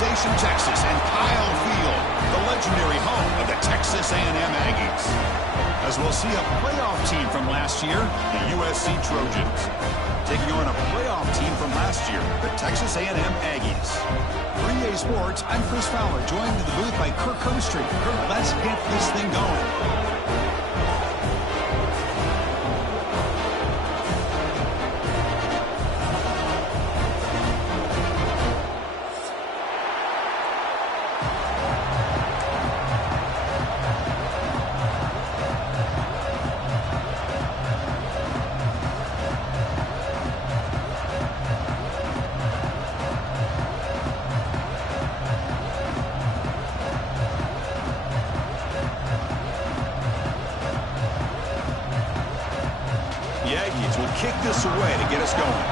Station, Texas, and Kyle Field, the legendary home of the Texas A&M Aggies. As we'll see a playoff team from last year, the USC Trojans, taking on a playoff team from last year, the Texas A&M Aggies. For EA Sports, I'm Chris Fowler, joined in the booth by Kirk Herbstreit. Kirk, let's get this thing going. The Aggies will kick this away to get us going.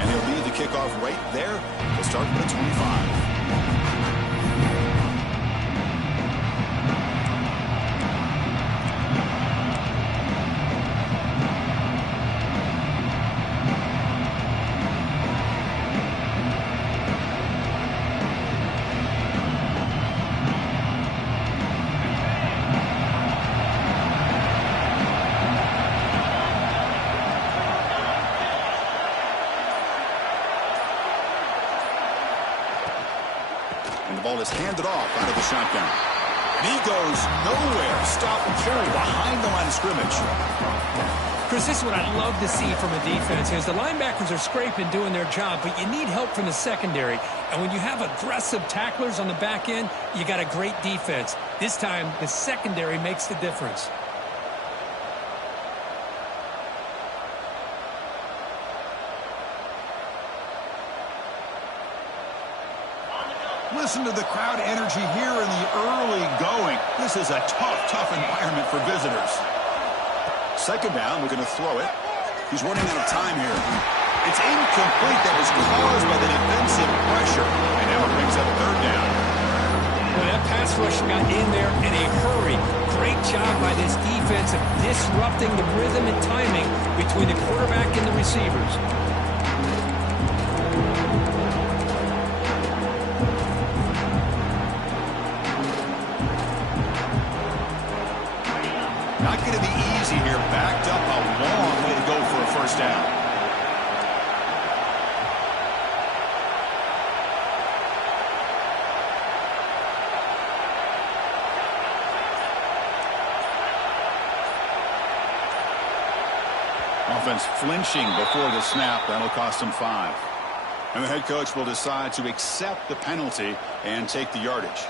And he'll lead the kickoff right there to start with the 25. And the ball is handed off out of the shotgun. And he goes nowhere. Stop and carry behind the line of scrimmage. Chris, this is what I love to see from a defense is the linebackers are scraping, doing their job, but you need help from the secondary. And when you have aggressive tacklers on the back end, you got a great defense. This time, the secondary makes the difference. Listen to the crowd energy here in the early going. This is a tough environment for visitors. Second down, we're going to throw it. He's running out of time here. It's incomplete. That was caused by the defensive pressure. And now it brings up third down. Well, that pass rush got in there in a hurry. Great job by this defense of disrupting the rhythm and timing between the quarterback and the receivers. Not going to be easy here. Backed up a long way to go for a first down. Offense flinching before the snap. That'll cost him 5. And the head coach will decide to accept the penalty and take the yardage.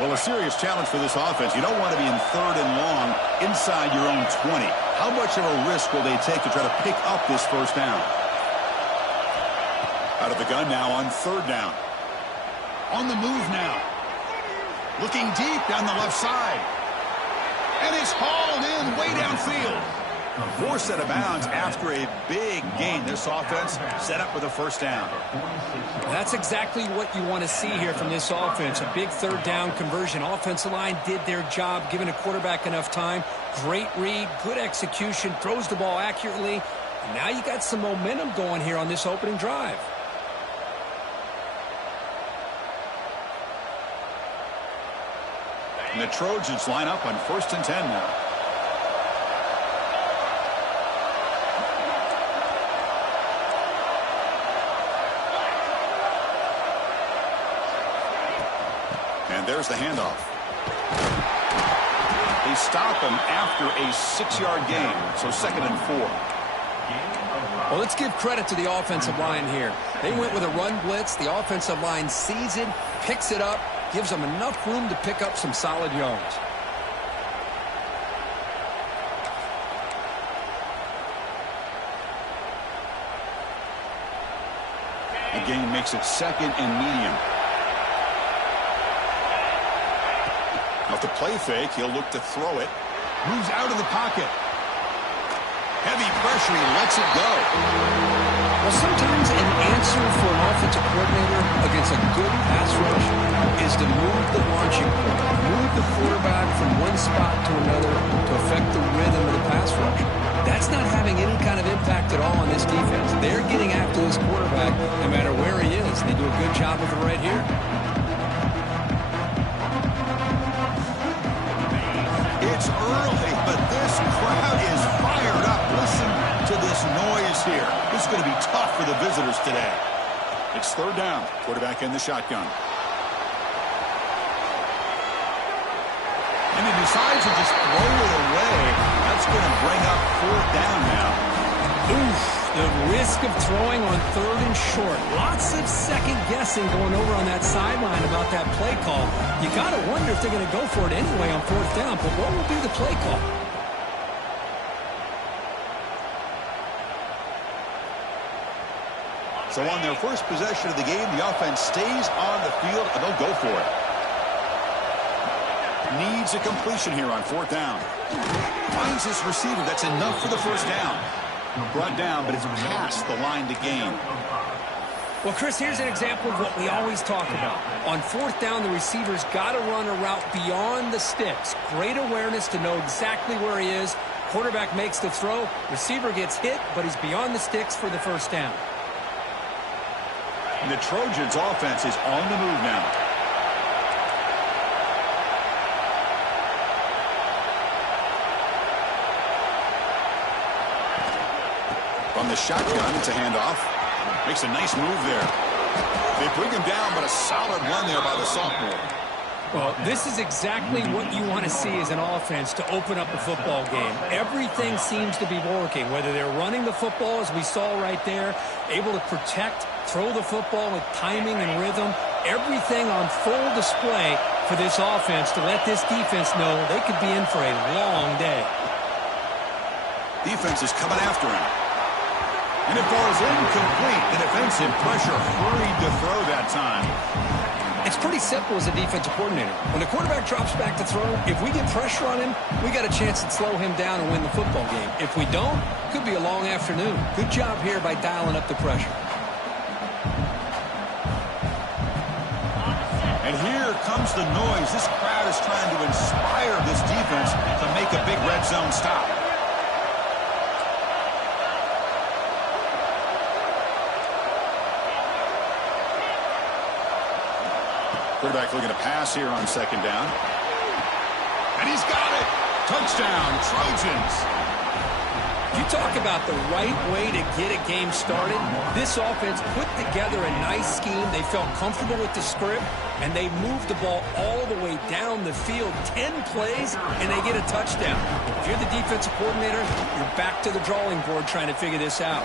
Well, a serious challenge for this offense. You don't want to be in third and long inside your own 20. How much of a risk will they take to try to pick up this first down? Out of the gun now on third down. On the move now. Looking deep down the left side. And it's hauled in way downfield. Forced out of bounds after a big gain. This offense set up with a first down. That's exactly what you want to see here from this offense. A big third down conversion. Offensive line did their job, giving a quarterback enough time. Great read, good execution, throws the ball accurately. And now you got some momentum going here on this opening drive. And the Trojans line up on 1st and 10 now. And there's the handoff. They stop him after a 6-yard gain, so 2nd and 4. Well, let's give credit to the offensive line here. They went with a run blitz. The offensive line sees it, picks it up, gives them enough room to pick up some solid yards. The gain makes it 2nd and medium. Off the play fake, he'll look to throw it. Moves out of the pocket. Heavy pressure, he lets it go. Well, sometimes an answer for an offensive coordinator against a good pass rush is to move the launching point, move the quarterback from one spot to another to affect the rhythm of the pass rush. That's not having any kind of impact at all on this defense. They're getting after this quarterback no matter where he is. They do a good job of it right here. It's early, but this crowd is fired up. Listen to this noise here. This is going to be tough for the visitors today. It's third down. Quarterback in the shotgun. And he decides to just throw it away. That's going to bring up fourth down now. Oof, the risk of throwing on third and short. Lots of second guessing going over on that sideline about that play call. You got to wonder if they're going to go for it anyway on fourth down, but what will be the play call? So on their first possession of the game, the offense stays on the field, and they'll go for it. Needs a completion here on fourth down. Finds his receiver. That's enough for the first down. Brought down, but it's past the line to gain. Well, Chris, here's an example of what we always talk about. On fourth down, the receiver's got to run a route beyond the sticks. Great awareness to know exactly where he is. Quarterback makes the throw. Receiver gets hit, but he's beyond the sticks for the first down. And the Trojans' offense is on the move now. From the shotgun, it's a handoff. Makes a nice move there. They bring him down, but a solid run there by the sophomore. Well, this is exactly what you want to see as an offense to open up a football game. Everything seems to be working, whether they're running the football, as we saw right there, able to protect, throw the football with timing and rhythm. Everything on full display for this offense to let this defense know they could be in for a long day. Defense is coming after him. And it falls incomplete. The defensive pressure hurried to throw that time. It's pretty simple as a defensive coordinator. When the quarterback drops back to throw, if we get pressure on him, we got a chance to slow him down and win the football game. If we don't, it could be a long afternoon. Good job here by dialing up the pressure. And here comes the noise. This crowd is trying to inspire this defense to make a big red zone stop. Quarterback looking to pass here on second down. And he's got it. Touchdown, Trojans. You talk about the right way to get a game started. This offense put together a nice scheme. They felt comfortable with the script, and they moved the ball all the way down the field. 10 plays, and they get a touchdown. If you're the defensive coordinator, you're back to the drawing board trying to figure this out.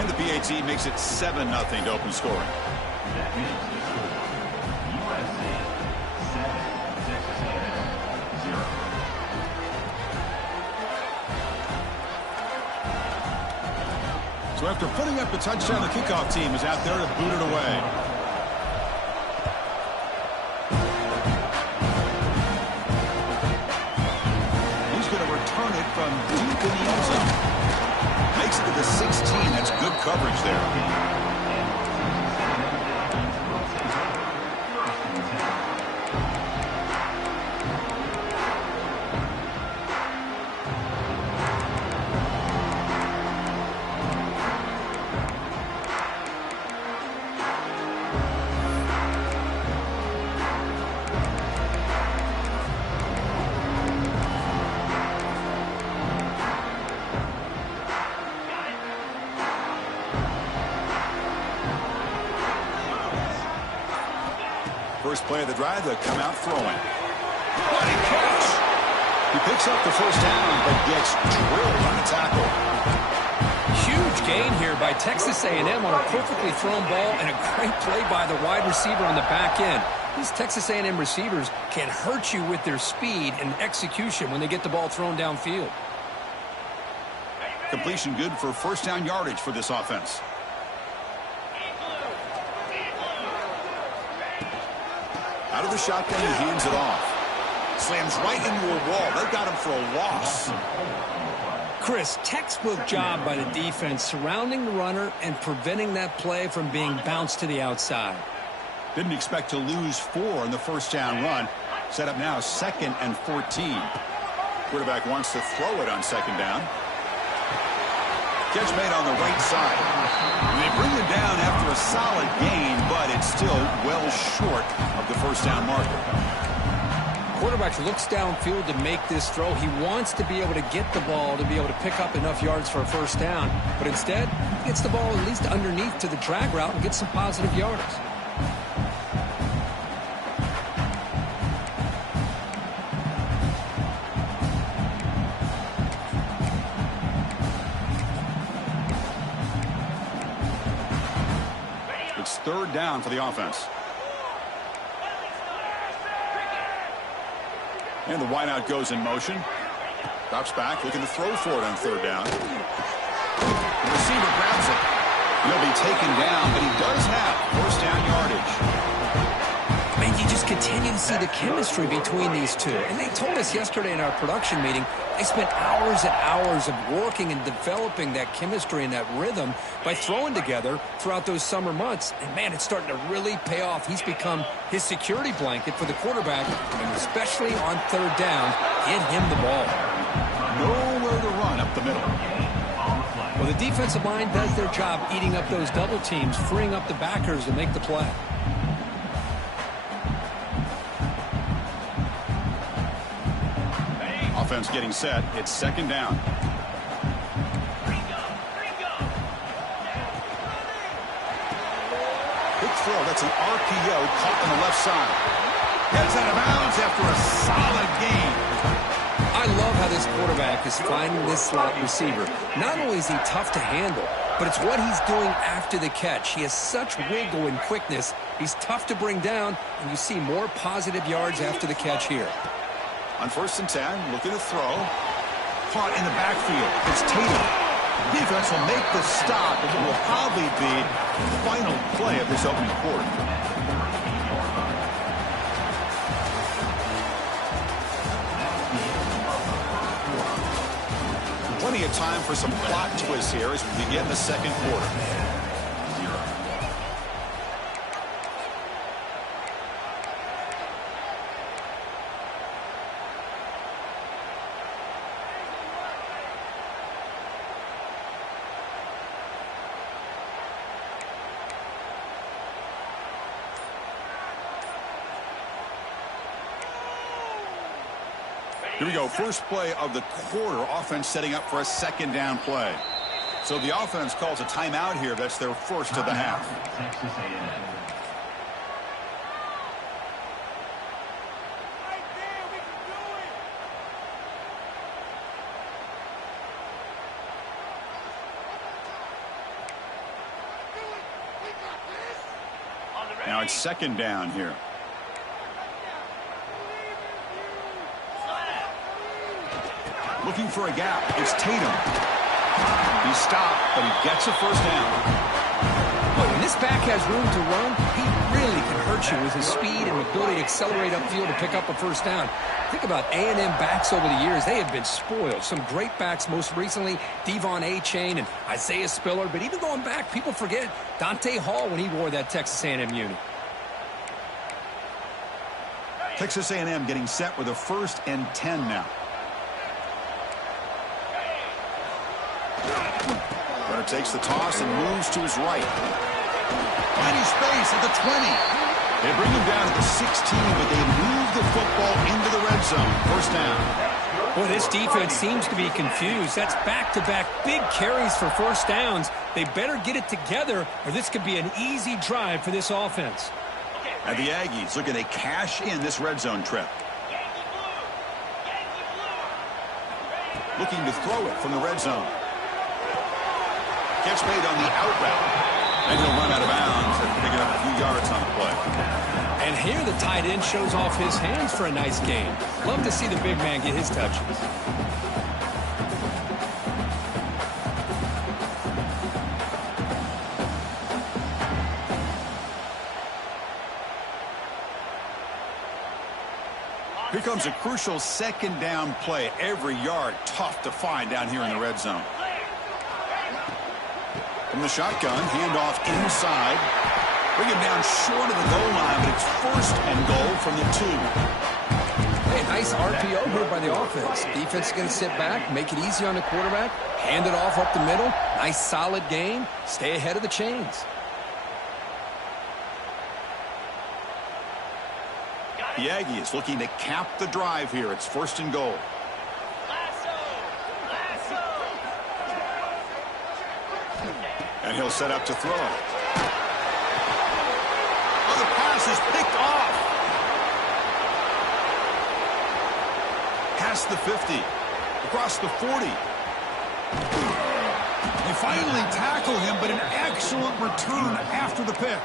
And the PAT makes it 7-0 to open scoring. So after putting up a touchdown, the kickoff team is out there to boot it away. He's going to return it from deep in the end zone. Makes it to the 16. That's good coverage there. First play of the drive, they'll come out throwing. What a catch! He picks up the first down, but gets drilled on the tackle. Huge gain here by Texas A&M on a perfectly thrown ball and a great play by the wide receiver on the back end. These Texas A&M receivers can hurt you with their speed and execution when they get the ball thrown downfield. Completion good for first down yardage for this offense. Out of the shotgun, he hands it off. Slams right into a wall. They got him for a loss. Chris, textbook job by the defense surrounding the runner and preventing that play from being bounced to the outside. Didn't expect to lose 4 in the first down run. Set up now 2nd and 14. Quarterback wants to throw it on 2nd down. Catch made on the right side. And they bring him down after a solid gain, but it's still well short of the first down marker. Quarterback looks downfield to make this throw. He wants to be able to get the ball to be able to pick up enough yards for a first down. But instead, he gets the ball at least underneath to the drag route and gets some positive yards. It's 3rd down for the offense. And the wideout goes in motion. Drops back, looking to throw for it on 3rd down. The receiver grabs it. He'll be taken down, but he does have first down yardage. Man, you just continue to see the chemistry between these two. And they told us yesterday in our production meeting, they spent hours and hours of working and developing that chemistry and that rhythm by throwing together throughout those summer months. And, man, it's starting to really pay off. He's become his security blanket for the quarterback, and especially on 3rd down, get him the ball. Nowhere to run up the middle. Well, the defensive line does their job eating up those double teams, freeing up the backers to make the play. Offense getting set. It's 2nd down. Big throw. That's an RPO caught on the left side. Heads out of bounds after a solid gain. I love how this quarterback is finding this slot receiver. Not only is he tough to handle, but it's what he's doing after the catch. He has such wiggle and quickness. He's tough to bring down, and you see more positive yards after the catch here. On 1st and 10, looking to throw. Caught in the backfield. It's Tatum. Defense will make the stop, and it will probably be the final play of this opening quarter. Plenty of time for some plot twists here as we begin the 2nd quarter. Here we go. First play of the quarter. Offense setting up for a 2nd down play. So the offense calls a timeout here. That's their first of the half. Texas AM. Now it's 2nd down here. Looking for a gap. It's Tatum. He stopped, but he gets a first down. Boy, when this back has room to run, he really can hurt you with his speed and ability to accelerate upfield to pick up a first down. Think about A&M backs over the years. They have been spoiled. Some great backs, most recently Devon A-Chain and Isaiah Spiller. But even going back, people forget Dante Hall when he wore that Texas A&M uni. Texas A&M getting set with a 1st and 10 now. Runner takes the toss and moves to his right. Finding space at the 20. They bring him down to the 16, but they move the football into the red zone. First down. Boy, this defense seems to be confused. That's back-to-back big carries for first downs. They better get it together, or this could be an easy drive for this offense. And the Aggies looking to cash in this red zone trip. Looking to throw it from the red zone. Catch made on the out route. And he'll run out of bounds after picking up a few yards on the play. And here the tight end shows off his hands for a nice gain. Love to see the big man get his touches. Here comes a crucial second down play. Every yard tough to find down here in the red zone. From the shotgun, handoff inside. Bring him down short of the goal line, but it's first and goal from the 2. Hey, nice RPO here by the offense. Defense is going to sit back, make it easy on the quarterback, hand it off up the middle. Nice solid game. Stay ahead of the chains. The Aggies looking to cap the drive here. It's first and goal. And he'll set up to throw. Oh, the pass is picked off. Past the 50. Across the 40. They finally tackle him, but an excellent return after the pick.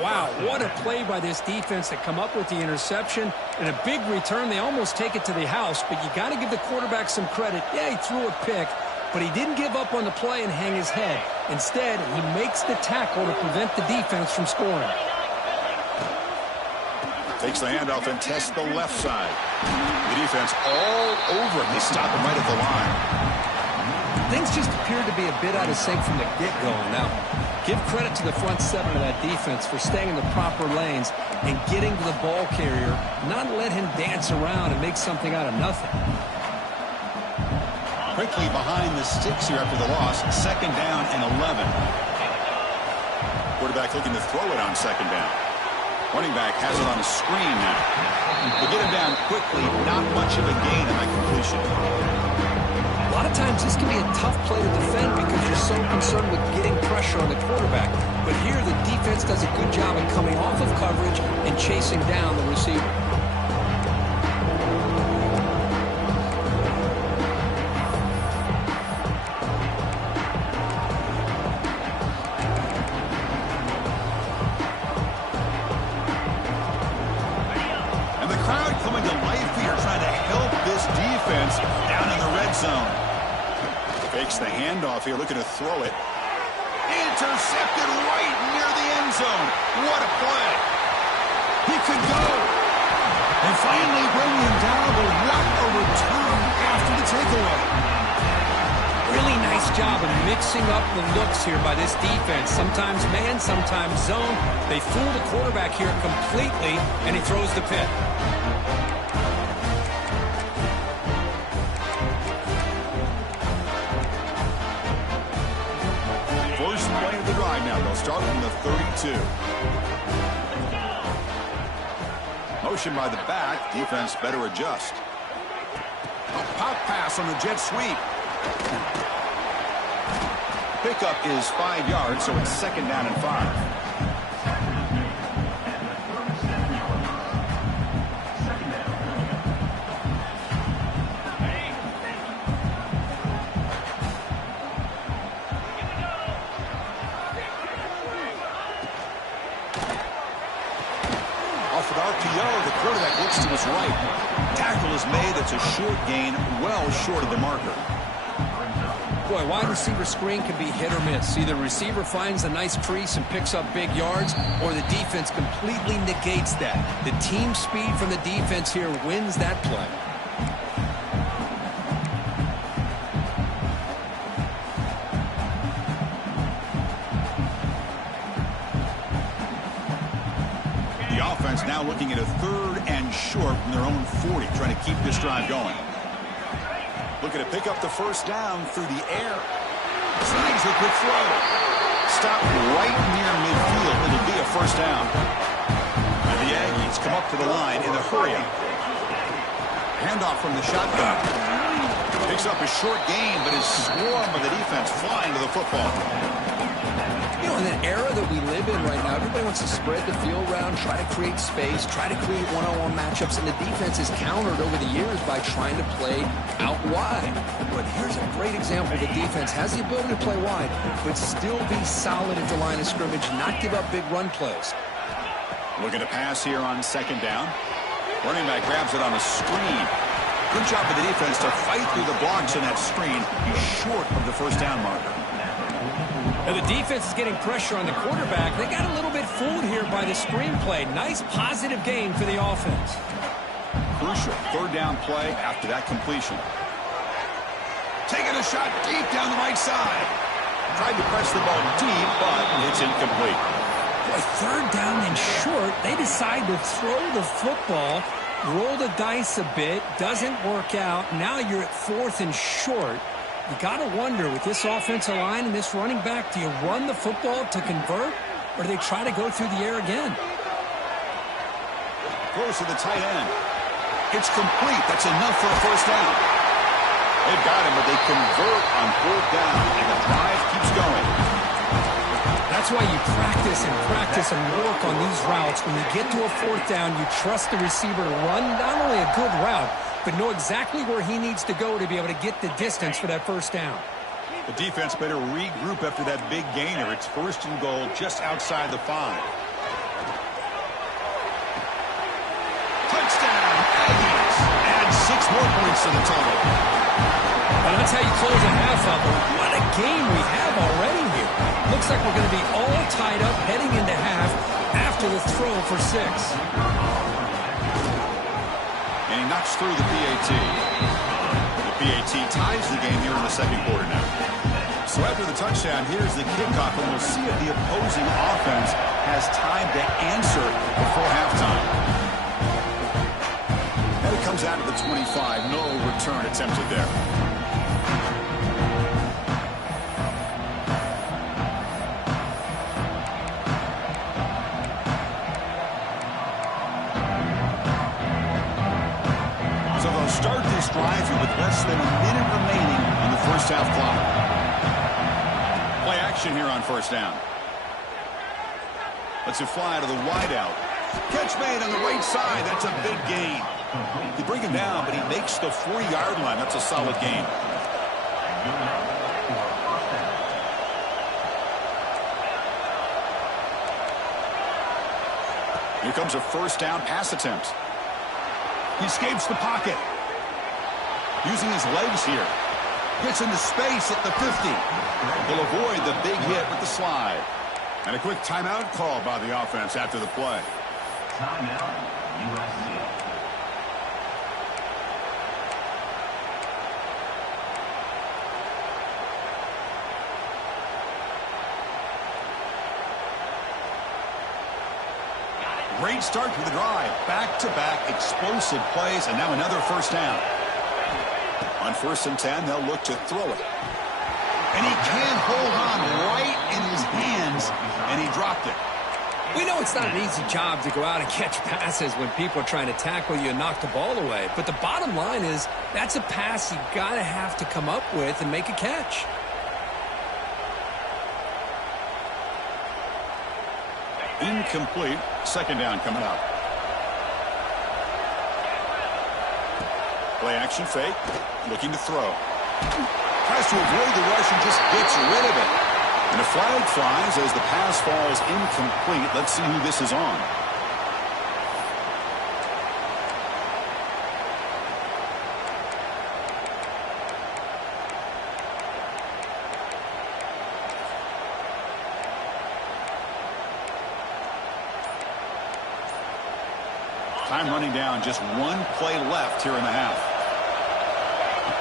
Wow, what a play by this defense to come up with the interception. And a big return. They almost take it to the house, but you got to give the quarterback some credit. Yeah, he threw a pick, but he didn't give up on the play and hang his head. Instead, he makes the tackle to prevent the defense from scoring. Takes the handoff and tests the left side. The defense all over him. They stop him right at the line. Things just appeared to be a bit out of sync from the get-go. Now, give credit to the front seven of that defense for staying in the proper lanes and getting to the ball carrier, not let him dance around and make something out of nothing. Quickly behind the sticks here after the loss. Second down and 11. Quarterback looking to throw it on second down. Running back has it on a screen now. They get him down quickly. Not much of a gain in that completion. A lot of times this can be a tough play to defend because you're so concerned with getting pressure on the quarterback. But here the defense does a good job of coming off of coverage and chasing down the receiver. And the crowd coming to life here trying to help this defense down in the red zone. Fakes the handoff here, looking to throw it. Intercepted right near the end zone. What a play. He could go. They finally bring him down, but what a return after the takeaway. Really nice job of mixing up the looks here by this defense. Sometimes man, sometimes zone. They fool the quarterback here completely, and he throws the pick. First play of the drive now. They'll start from the 32. Motion by the back. Defense better adjust. A pop pass on the jet sweep. Pickup is 5 yards, so it's second down and 5. Off with RPO, the quarterback looks to his right. Tackle is made. It's a short gain, well short of the marker. Boy, wide receiver screen can be hit or miss. Either receiver finds a nice crease and picks up big yards, or the defense completely negates that. The team speed from the defense here wins that play. The offense now looking at a third and short from their own 40, trying to keep this drive going. Looking to pick up the first down through the air. Snags a quick throw. Stop right near midfield. It'll be a first down. And the Aggies come up to the line in a hurry. Handoff from the shotgun. Picks up a short gain, but is swarmed by the defense flying to the football. You know, in the era that we live in right now, everybody wants to spread the field around, try to create space, try to create one-on-one matchups, and the defense is countered over the years by trying to play out wide. But here's a great example. The defense has the ability to play wide, but still be solid at the line of scrimmage, not give up big run plays. Looking to pass here on second down. Running back grabs it on a screen. Good job of the defense to fight through the blocks in that screen. He's short of the first down marker. Now the defense is getting pressure on the quarterback. They got a little bit fooled here by the screenplay. Nice positive gain for the offense. crucial third down play after that completion. Taking a shot deep down the right side. Tried to press the ball deep, but it's incomplete. Boy, third down and short. They decide to throw the football, roll the dice a bit, doesn't work out. Now you're at fourth and short. You got to wonder, with this offensive line and this running back, do you run the football to convert, or do they try to go through the air again? Close to the tight end. It's complete. That's enough for a first down. They've got him, but they convert on fourth down, and the drive keeps going. That's why you practice and work on these routes. When you get to a fourth down, you trust the receiver to run not only a good route, but know exactly where he needs to go to be able to get the distance for that first down. The defense better regroup after that big gainer. It's first and goal just outside the 5. Touchdown, Aggies. Add 6 more points to the total. And that's how you close a half up. What a game we have already here. Looks like we're going to be all tied up heading into half after the throw for 6. And he knocks through the PAT. The PAT ties the game here in the second quarter now. So after the touchdown, here's the kickoff, and we'll see if the opposing offense has time to answer before halftime. And it comes out of the 25. No return attempted there. So they'll start this drive here with less than a minute remaining on the first half clock. Play action here on first down. Lets it fly to the wideout. Catch made on the right side. That's a big gain. They bring him down, but he makes the 40-yard line. That's a solid gain. Here comes a first down pass attempt. He escapes the pocket. Using his legs here. Gets into space at the 50. He'll avoid the big hit with the slide. And a quick timeout call by the offense after the play. Timeout, USC. Great start to the drive. Back-to-back explosive plays, and now another first down. On 1st and 10, they'll look to throw it. And he can't hold on right in his hands, and he dropped it. We know it's not an easy job to go out and catch passes when people are trying to tackle you and knock the ball away. But the bottom line is that's a pass you got to have to come up with and make a catch. Incomplete. Second down coming up. Play action fake. Looking to throw. Tries to avoid the rush and just gets rid of it. And a flag flies as the pass falls incomplete. Let's see who this is on. Time running down, just one play left here in the half.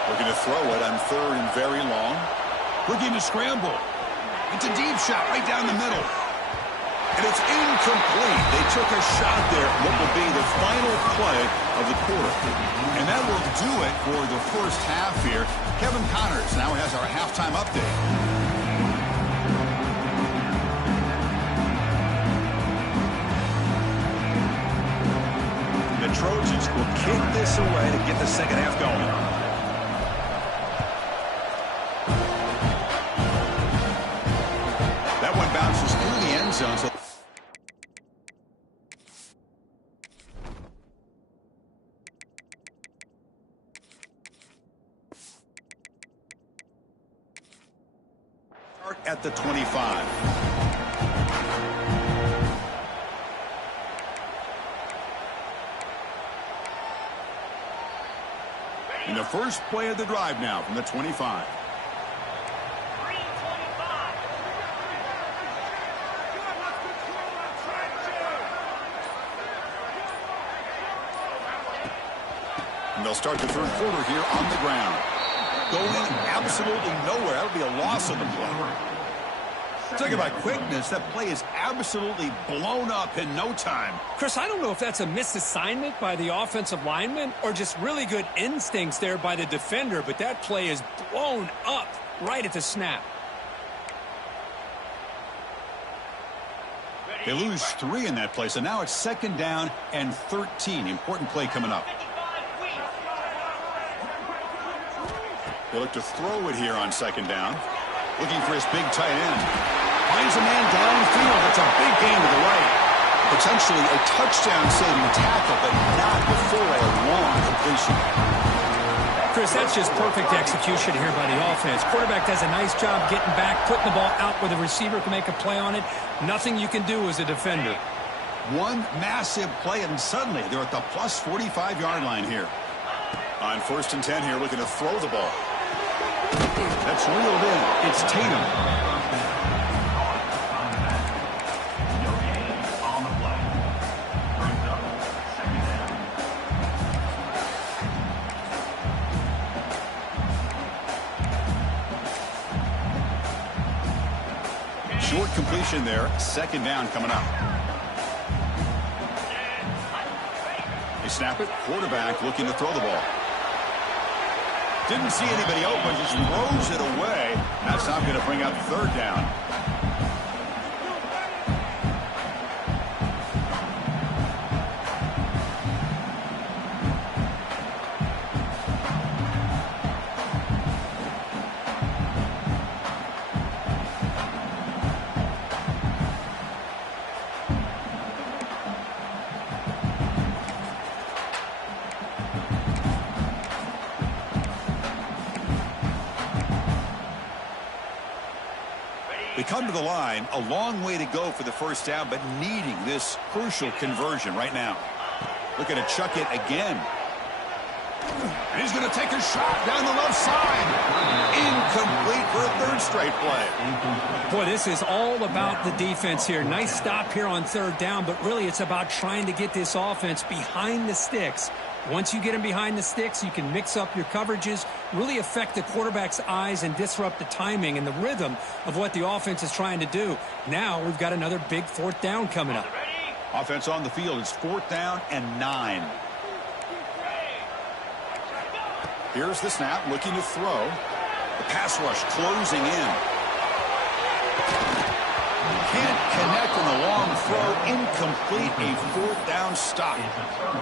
Looking to throw it on 3rd and very long. Looking to scramble. It's a deep shot right down the middle. And it's incomplete. They took a shot there, what will be the final play of the quarter. And that will do it for the first half here. Kevin Connors now has our halftime update. The Trojans will kick this away to get the second half going. That one bounces through the end zone. So start at the 25. In the first play of the drive now from the 25. And they'll start the third quarter here on the ground. Going absolutely nowhere. That'll be a loss of the play. Talking about quickness, that play is absolutely blown up in no time. Chris, I don't know if that's a misassignment by the offensive lineman or just really good instincts there by the defender, but that play is blown up right at the snap. They lose 3 in that play, so now it's 2nd down and 13. Important play coming up. They look to throw it here on 2nd down. Looking for his big tight end. Finds a man downfield. That's a big gain to the right. Potentially a touchdown-saving tackle, but not before a long completion. Chris, that's just perfect execution here by the offense. Quarterback does a nice job getting back, putting the ball out where the receiver can make a play on it. Nothing you can do as a defender. One massive play, and suddenly they're at the plus 45-yard line here. On 1st and 10 here, looking to throw the ball. That's reeled in. It's Tatum. Short completion there. 2nd down coming up. They snap it. Quarterback looking to throw the ball. Didn't see anybody open, just throws it away. That's not going to bring up 3rd down. They come to the line, a long way to go for the 1st down, but needing this crucial conversion right now. Looking to chuck it again. And he's going to take a shot down the left side. Incomplete for a 3rd straight play. Boy, this is all about the defense here. Nice stop here on 3rd down, but really it's about trying to get this offense behind the sticks. Once you get them behind the sticks, you can mix up your coverages, really affect the quarterback's eyes and disrupt the timing and the rhythm of what the offense is trying to do. Now we've got another big 4th down coming up. Offense on the field is 4th down and 9. Here's the snap, looking to throw. The pass rush closing in. Can't connect on the long throw. Incomplete, a 4th down stop.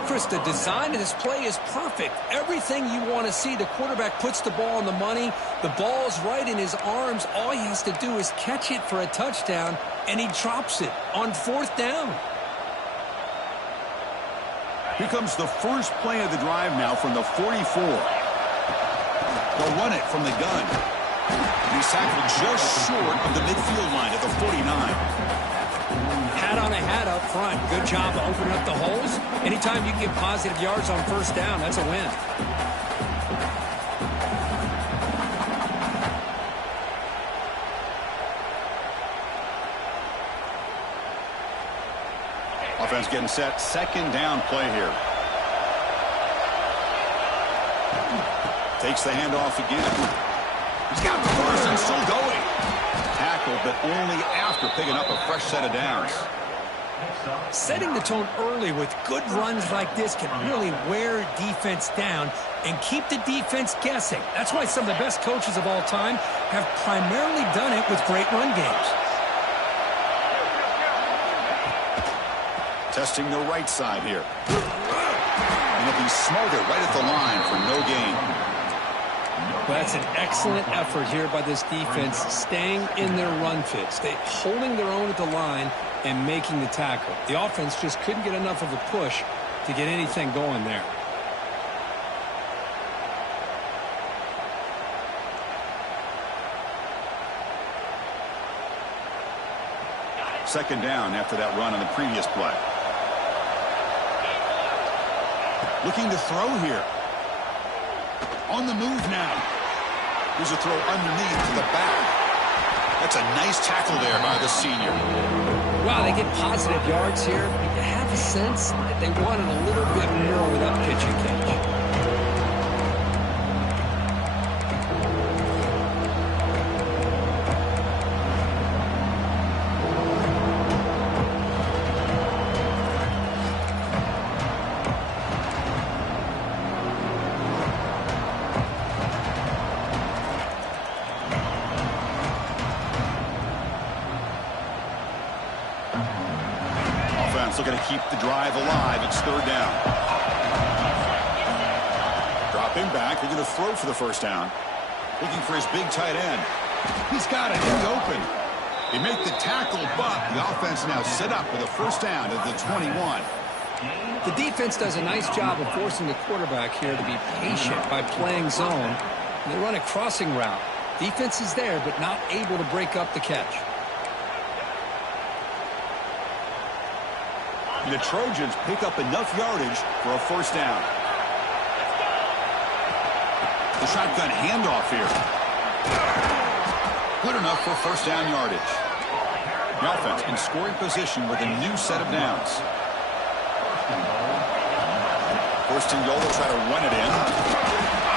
Chris, the design of this play is perfect. Everything you want to see. The quarterback puts the ball on the money. The ball's right in his arms. All he has to do is catch it for a touchdown, and he drops it on 4th down. Here comes the first play of the drive now from the 44. They'll run it from the gun. He's tackled just short of the midfield line at the 49. Hat on a hat up front. Good job of opening up the holes. Anytime you can get positive yards on 1st down, that's a win. Offense getting set. 2nd down play here. Takes the handoff again. He's got the first and still going. Tackled, but only after picking up a fresh set of downs. Setting the tone early with good runs like this can really wear defense down and keep the defense guessing. That's why some of the best coaches of all time have primarily done it with great run games. Testing the right side here. And he'll be smarter right at the line for no gain. Well, that's an excellent effort here by this defense, staying in their run fit, holding their own at the line and making the tackle. The offense just couldn't get enough of a push to get anything going there. Second down after that run on the previous play. Looking to throw here. On the move now. Here's a throw underneath to the back. That's a nice tackle there by the senior. Wow, they get positive yards here. You have a sense that they wanted a little bit more with that pitch and catch. offense looking to keep the drive alive. It's third down. Dropping back. They're going to throw for the first down. Looking for his big tight end. He's got it in the open. They make the tackle, but the offense now set up with a first down at the 21. The defense does a nice job of forcing the quarterback here to be patient by playing zone. They run a crossing route. Defense is there, but not able to break up the catch. The Trojans pick up enough yardage for a first down. The shotgun handoff here. Good enough for first down yardage. The offense in scoring position with a new set of downs. First and goal, they'll try to run it in.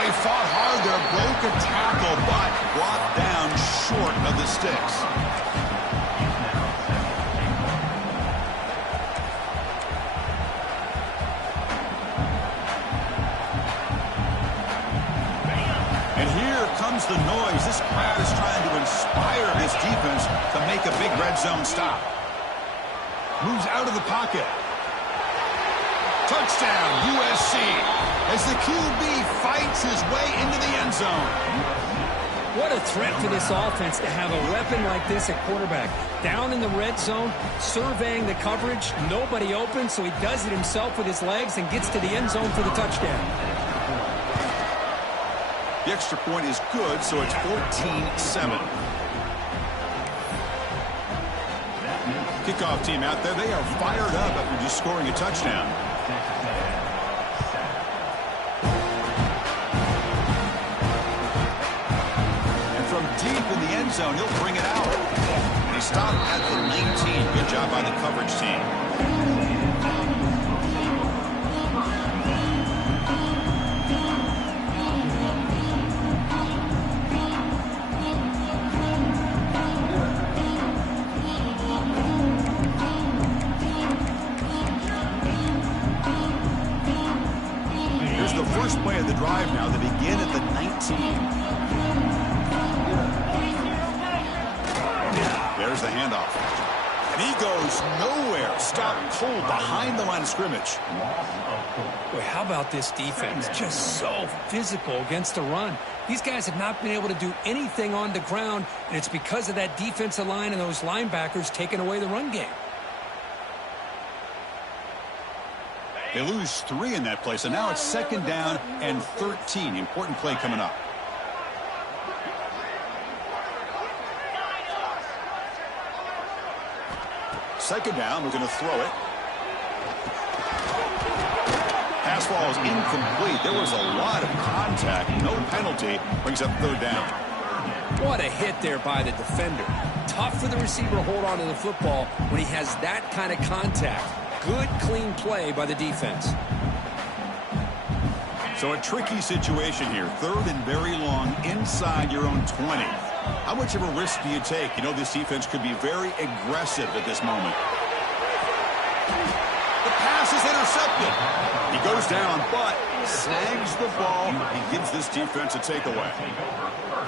He fought hard there, broke a tackle, but brought down short of the sticks. And here comes the noise. This crowd is trying to inspire this defense to make a big red zone stop. Moves out of the pocket. Touchdown, USC, as the QB fights his way into the end zone. What a threat for this offense to have a weapon like this at quarterback. Down in the red zone, surveying the coverage, nobody open, so he does it himself with his legs and gets to the end zone for the touchdown. The extra point is good, so it's 14-7. Kickoff team out there, they are fired up after just scoring a touchdown. And from deep in the end zone, he'll bring it out. And he stopped at the 19. Good job by the coverage team. First play of the drive now. They begin at the 19. There's the handoff. And he goes nowhere. Stopped cold behind the line of scrimmage. Boy, how about this defense? Just so physical against the run. These guys have not been able to do anything on the ground, and it's because of that defensive line and those linebackers taking away the run game. They lose 3 in that play, so now it's second down and 13. Important play coming up. Second down, we're going to throw it. Pass ball is incomplete. There was a lot of contact. No penalty. Brings up third down. What a hit there by the defender. Tough for the receiver to hold on to the football when he has that kind of contact. Good, clean play by the defense. So a tricky situation here. Third and very long inside your own 20. How much of a risk do you take? You know this defense could be very aggressive at this moment. The pass is intercepted. He goes down, but snags the ball. He gives this defense a takeaway.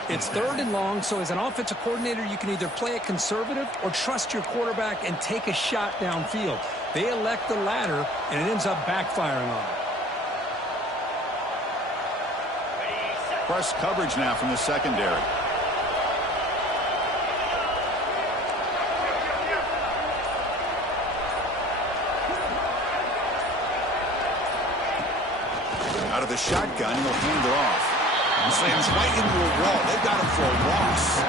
It's third and long, so as an offensive coordinator, you can either play it conservative or trust your quarterback and take a shot downfield. They elect the latter, and it ends up backfiring on them. Press coverage now from the secondary. Out of the shotgun, he'll hand it off. He slams right into a wall. They've got him for a loss.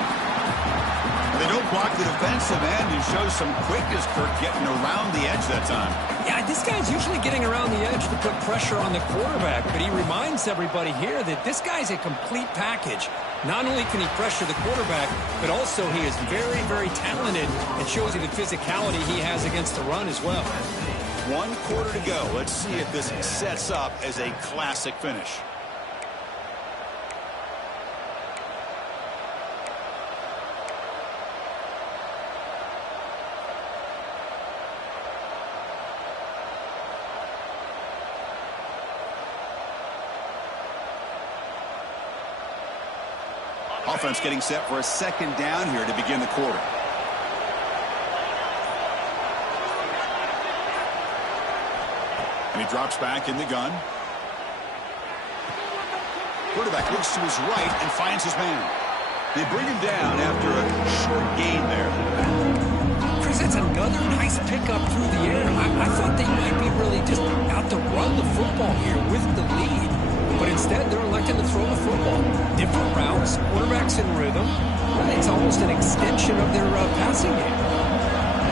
They don't block the defensive end and shows some quickness, Kirk, getting around the edge that time. Yeah, this guy's usually getting around the edge to put pressure on the quarterback, but he reminds everybody here that this guy's a complete package. Not only can he pressure the quarterback, but also he is very, very talented and shows you the physicality he has against the run as well. 1 quarter to go. Let's see if this sets up as a classic finish. Offense getting set for a second down here to begin the quarter. And he drops back in the gun. Quarterback looks to his right and finds his man. They bring him down after a short gain there. Chris, that's another nice pickup through the air. I thought they might be really just out to run the football here with the lead. But instead, they're electing to throw the football. Different routes, quarterbacks in rhythm. Really, it's almost an extension of their passing game.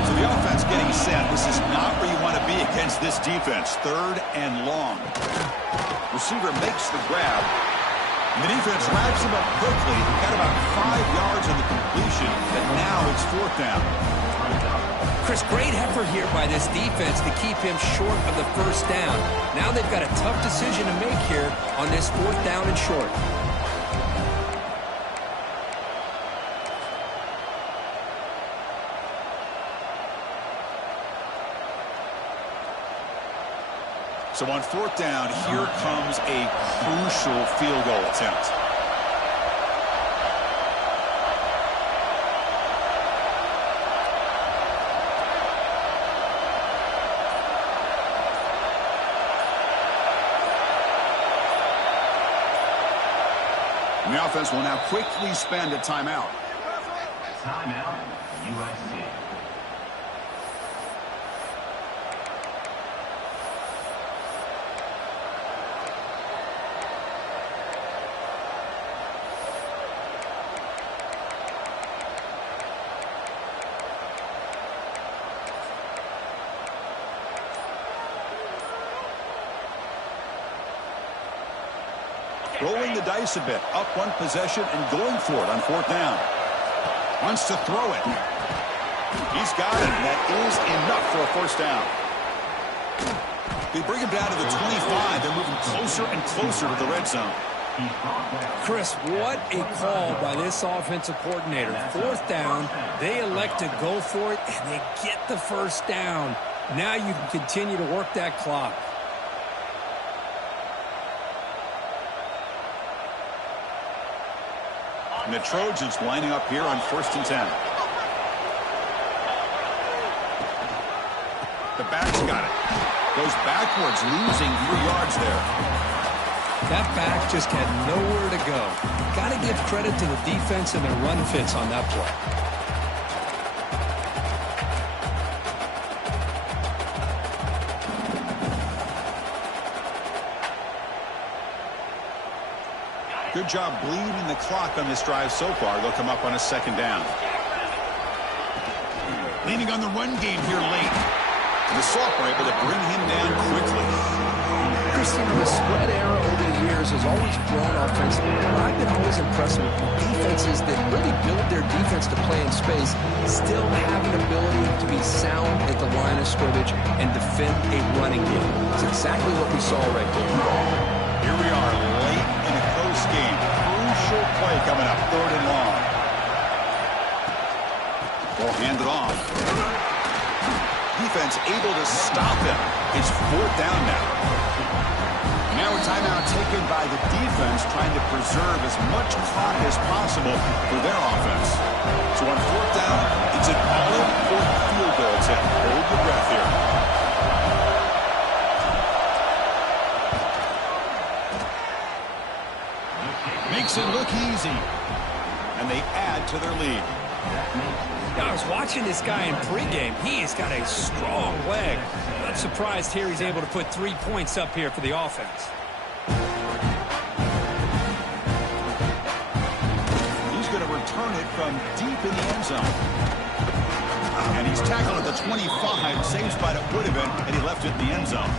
So the offense getting set. This is not where you want to be against this defense. 3rd and long. Receiver makes the grab. And the defense wraps him up quickly. Got about 5 yards on the completion, but now it's 4th down. Chris, great effort here by this defense to keep him short of the 1st down. Now they've got a tough decision to make here on this 4th down and short. So on 4th down, here comes a crucial field goal attempt. And the offense will now quickly spend a timeout. Timeout, USC. Rolling the dice a bit, up one possession and going for it on 4th down. Wants to throw it. He's got it. That is enough for a 1st down. They bring him down to the 25. They're moving closer and closer to the red zone. Chris, what a call by this offensive coordinator. 4th down, they elect to go for it, and they get the 1st down. Now you can continue to work that clock. And the Trojans lining up here on 1st and 10. The back's got it. Goes backwards, losing 3 yards there. That back just had nowhere to go. Got to give credit to the defense and their run fits on that play. Good job bleeding the clock on this drive so far. They'll come up on a 2nd down. Leaning on the run game here late. And the Salts were able to bring him down quickly. The spread era over the years has always grown offensively, but I've been always impressed with defenses that really build their defense to play in space, still have an ability to be sound at the line of scrimmage and defend a running game. It's exactly what we saw right there. Here we are late in a close game. Crucial play coming up, 3rd and long. Ball handed off. Defense able to stop him. It's 4th down now. Now a timeout taken by the defense, trying to preserve as much clock as possible for their offense. So on 4th down, it's an all-important field goal attempt. Hold your breath here. Makes it look easy. And they add to their lead. I was watching this guy in pregame. He has got a strong leg. Not surprised here he's able to put 3 points up here for the offense. He's going to return it from deep in the end zone. And he's tackled at the 25. Same spot it would have been, and he left it in the end zone.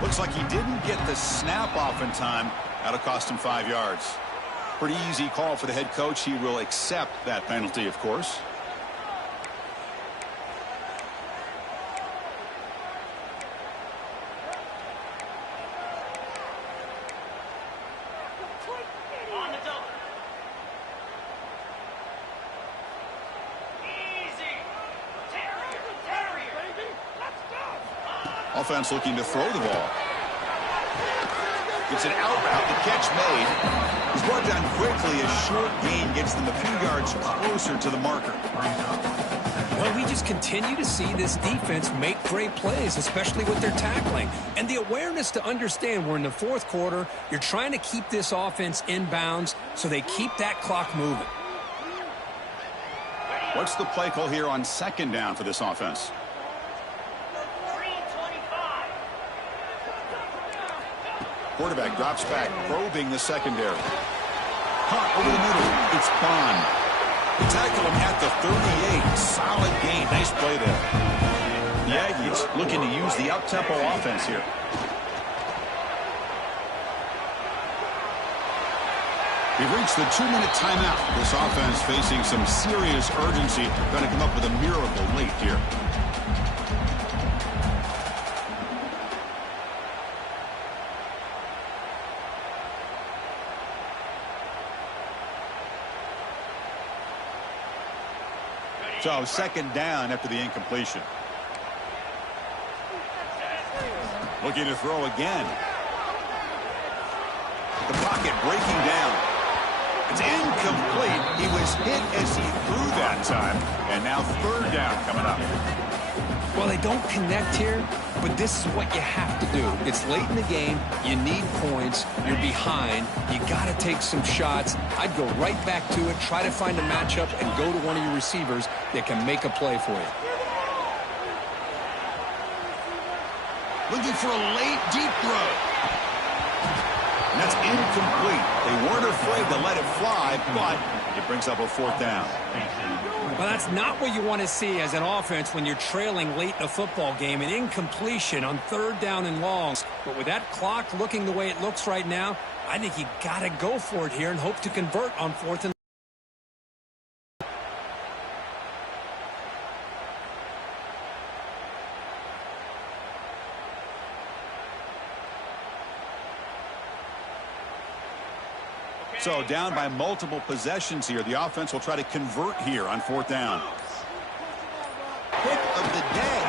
Looks like he didn't get the snap off in time. That'll cost him 5 yards. Pretty easy call for the head coach. He will accept that penalty, of course. Offense looking to throw the ball. It's an out route. The catch made. He's brought down quickly. A short gain gets them a few yards closer to the marker. Well, we just continue to see this defense make great plays, especially with their tackling. And the awareness to understand we're in the fourth quarter, you're trying to keep this offense in bounds so they keep that clock moving. What's the play call here on second down for this offense? Quarterback drops back, probing the secondary. Caught over the middle. It's Bond. They tackle him at the 38. Solid gain. Nice play there. The Aggies looking to use the up-tempo offense here. We've reached the 2-minute timeout. This offense facing some serious urgency. Trying to come up with a miracle late here. So second down after the incompletion. Looking to throw again. The pocket breaking down. It's incomplete. He was hit as he threw that time. And now third down coming up. Well, they don't connect here, but this is what you have to do. It's late in the game. You need points. You're behind. You got to take some shots. I'd go right back to it, try to find a matchup, and go to one of your receivers that can make a play for you. Looking for a late deep throw. And that's incomplete. They weren't afraid to let it fly, but it brings up a fourth down. Well, that's not what you want to see as an offense when you're trailing late in a football game. An incompletion on third down and long. But with that clock looking the way it looks right now, I think you got to go for it here and hope to convert on fourth and. So down by multiple possessions here. The offense will try to convert here on fourth down. Pick of the day.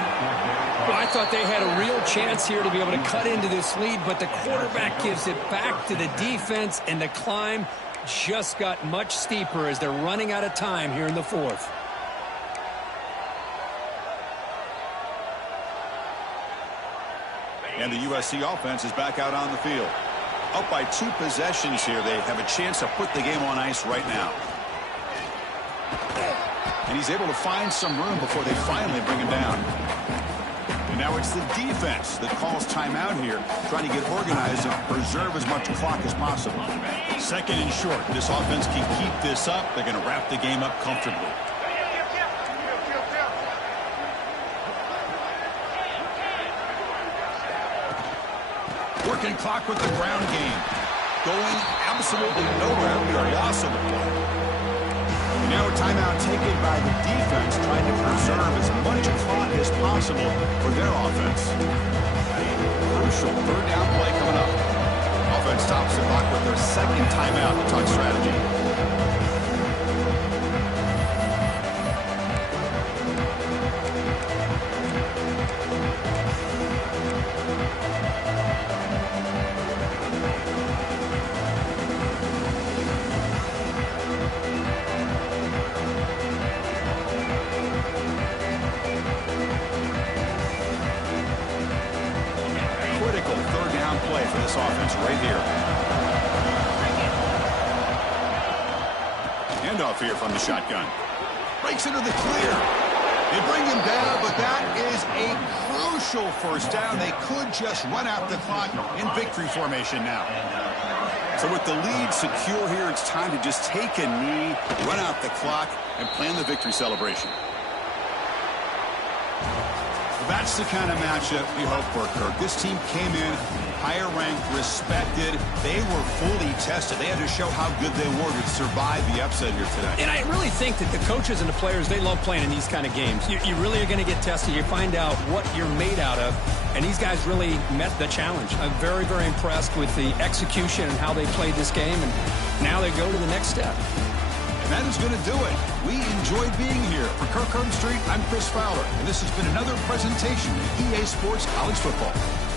Well, I thought they had a real chance here to be able to cut into this lead, but the quarterback gives it back to the defense, and the climb just got much steeper as they're running out of time here in the fourth. And the USC offense is back out on the field. Up by 2 possessions here. They have a chance to put the game on ice right now. And he's able to find some room before they finally bring him down. And now it's the defense that calls timeout here, trying to get organized and preserve as much clock as possible. Second and short. This offense can keep this up. They're going to wrap the game up comfortably. Working clock with the ground game. Going absolutely nowhere. A loss of the play. And now a timeout taken by the defense, trying to preserve as much clock as possible for their offense. Crucial third down play coming up. Offense stops the clock with their second timeout to talk strategy. Offense right here. Handoff here from the shotgun. Breaks into the clear. They bring him down, but that is a crucial first down. They could just run out the clock in victory formation now. So with the lead secure here, it's time to just take a knee, run out the clock, and plan the victory celebration. That's the kind of matchup we hope for, Kirk. This team came in higher ranked, respected. They were fully tested. They had to show how good they were to survive the upset here today. And I really think that the coaches and the players, they love playing in these kind of games. You really are going to get tested. You find out what you're made out of. And these guys really met the challenge. I'm very, very impressed with the execution and how they played this game. And now they go to the next step. That is going to do it. We enjoyed being here. For Kirk Street, I'm Chris Fowler, and this has been another presentation of EA Sports College Football.